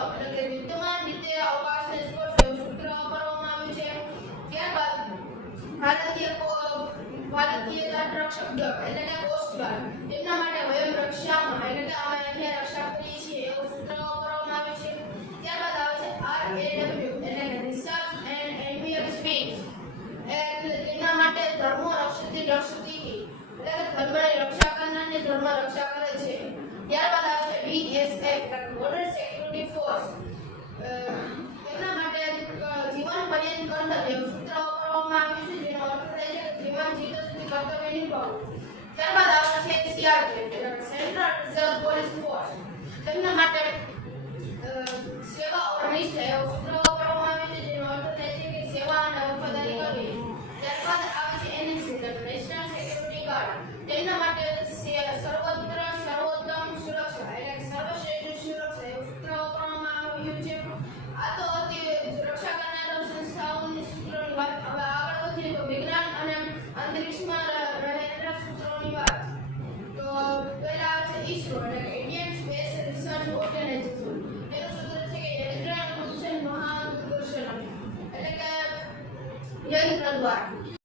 System એટલે કે વિદ્યમાન રીતે અવકાશને સ્પર્શે એવું સૂત્ર વાપરવામાં આવ્યું છે. ત્યારબાદ ભારતીય તટરક્ષક દળ એટલે કે કોસ્ટ ગાર્ડ તેમના માટે વયમ રક્ષામાં એટલે કે અમે અહીંયા રક્ષા કરીએ છીએ એવું સૂત્ર વાપરવામાં આવ્યું છે. ત્યારબાદ આવે છે RAW એટલે કે રિસર્ચ એન્ડ એમ્બિયન્ટ સ્પેસ એટલે તેના માટે ધર્મ રક્ષિત રક્ષિતી એટલે કે ધર્મની રક્ષા કરનારને ધર્મ રક્ષા કરે છે. ત્યારબાદ આવે છે BSF એટલે બોર્ડર સિક્યુરિટી ફોર્સ તેના માટે જીવન પર્યંત કર્તવ્ય સૂત્ર વાપરવામાં આવ્યું છે જેનો અર્થ થાય છે કે જીવન જીતો સુધી કર્તવ્ય નિભાવવું. ત્યારબાદ આવે છે CRP એટલે સેન્ટ્રલ રિઝર્વ પોલીસ ફોર્સ તેમના માટે સેવા ઓર નિષ્ઠા એવું સૂત્ર વાપરવામાં આવ્યું છે જેનો અર્થ થાય છે કે સેવા અને વફાદારી કરવી. ત્યારબાદ આવે છે NSC એટલે નેશનલ સિક્યુરિટી ગાર્ડ તેમના માટે સર્વત્ર સર્વોત્તમ સુરક્ષા એટલે સર્વશ્રેષ્ઠ સુરક્ષા એવું સૂત્ર વાપરવામાં આવ્યું છે. આ તો હતી રક્ષા કરનાર સંસ્થાઓની સૂત્રોની વાત. હવે આગળ વધીએ તો વિજ્ઞાન અને અંતરિક્ષમાં રહેલા સૂત્રોની વાત. તો પહેલા આવે છે ISRO એટલે કે ઇન્ડિયન સ્પેસ રિસર્ચ ઓર્ગેનાઇઝેશન તેનું સૂત્ર છે કે યંત્ર કુશલ મહાકુશલમ એટલે કે યંત્ર દ્વારા